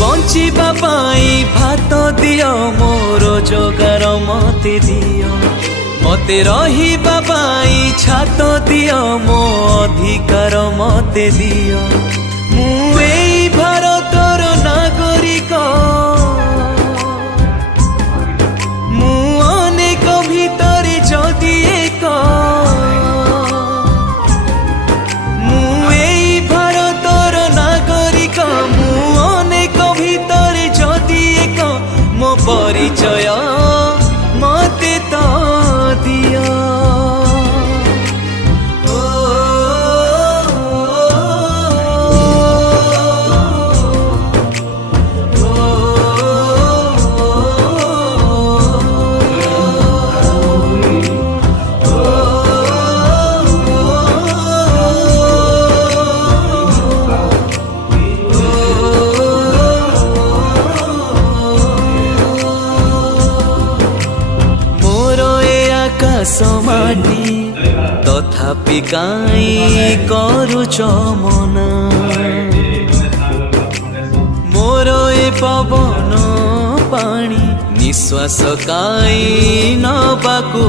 बंचिबा पाई भात दियो मोर जोगार मते दियो मते रहिबा पाई छात दियो मो अधिकार मते दियो मु एई भारतर नागरिक मु अनेक भितरे जदि एक मु एई भारतर नागरिक मु अनेक भितरे जदि एक मो परिचय मते तो दियो समाटी तथापि काई करुच मना मोर ए पवन पानी निश्वास काई नबाकु